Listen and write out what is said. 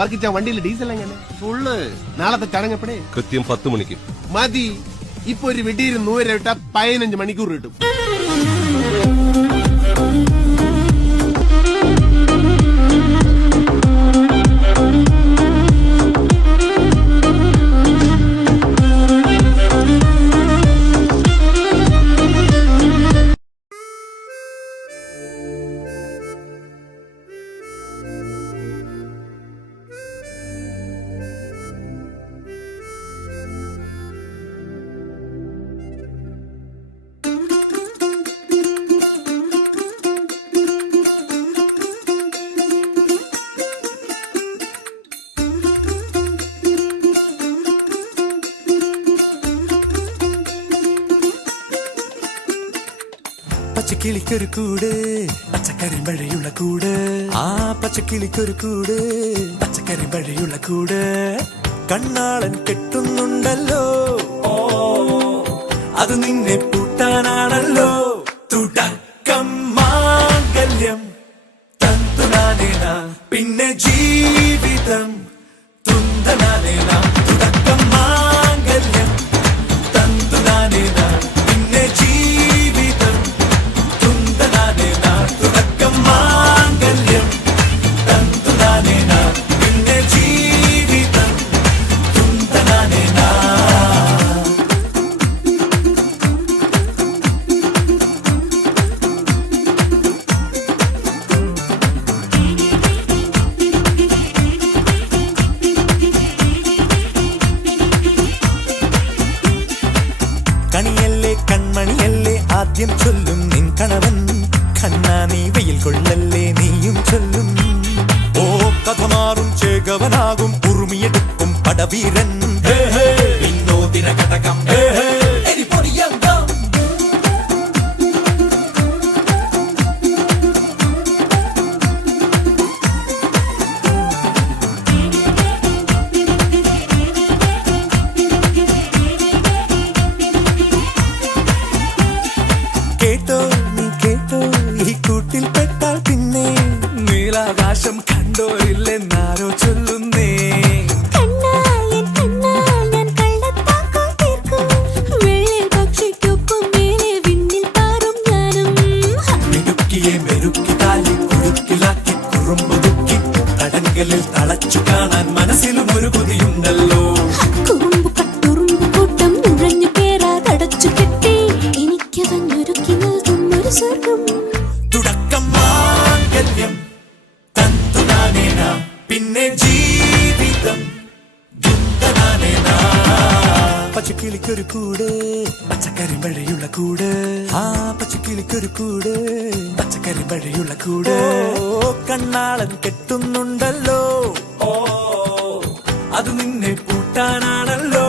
വർക്കിച്ച വണ്ടിയിൽ ഡീസൽ എങ്ങനെ ഫുള്ള് നാളത്തെ ചടങ്ങപ്പടേ കൃത്യം 10 മണിക്ക് മതി. ഇപ്പൊ ഒരു വെടിയിൽ 100 ഇട്ട 15 മണിക്കൂർ കിട്ടും. പച്ചക്കിളിക്കൊരു കൂട് പച്ചക്കറി മഴയുള്ള കൂട് ആ പച്ചക്കിളിക്കൊരു കൂട് പച്ചക്കറി മഴയുള്ള കൂട് കണ്ണാളൻ കെട്ടുന്നുണ്ടല്ലോ അത് നിന്നെ പൂട്ടാനാണല്ലോ തുടക്കം മാംഗല്യം തന്തുനാനേന പിന്നെ ജീവിതം തുന്തനാനേന തുടക്കം മാംഗല്യം തന്തുനാനേന പിന്നെ ജീവിതം തുന്തനാനേന തുടക്കം മാംഗല്യം തന്തുനാനേന പിന്നെ ജീവിതം തുന്തനാനേന. കണിയല്ലേ കൺമണിയല്ലേ ആദ്യം ചൊല്ലും നിൻ കണവൻ കണ്ണാ നീ വെയിൽ കൊള്ളല്ലേ നീയും ചൊല്ലും ഓ കഥ മാറും ചേകവനാകും ഉറുമിയെടുക്കും പടവീരൻ വിനോദിന ഘടകം എരിപൊടിയങ്കം. കേട്ടോ നീ കേട്ടോ ഈ കൂട്ടിൽ പെട്ടാൽ പിന്നെ നീലാകാശം കണ്ടോ ഇല്ലെന്നാരോ ചൊല്ലുന്നേ. മിടുക്കിയെ മെരുക്കി താലി കുടുക്കിലാക്കി കുറുമ്പുതുക്കി തടങ്കലിൽ തളച്ചു കാണാൻ മനസ്സിലും ഒരു കൊതിയുണ്ടല്ലോ. തുടക്കം മാംഗല്യം തന്തുനാനേന പിന്നെ ജീവിതം തുന്തനാനേന. പച്ചക്കിളിക്കൊരു കൂട് പച്ചക്കറി മഴയുള്ള കൂട് ആ പച്ചക്കിളിക്കൊരു കൂട് പച്ചക്കറി മഴയുള്ള കൂട് കണ്ണാളൻ കെട്ടുന്നുണ്ടല്ലോ അത് നിന്നെ പൂട്ടാനാണല്ലോ.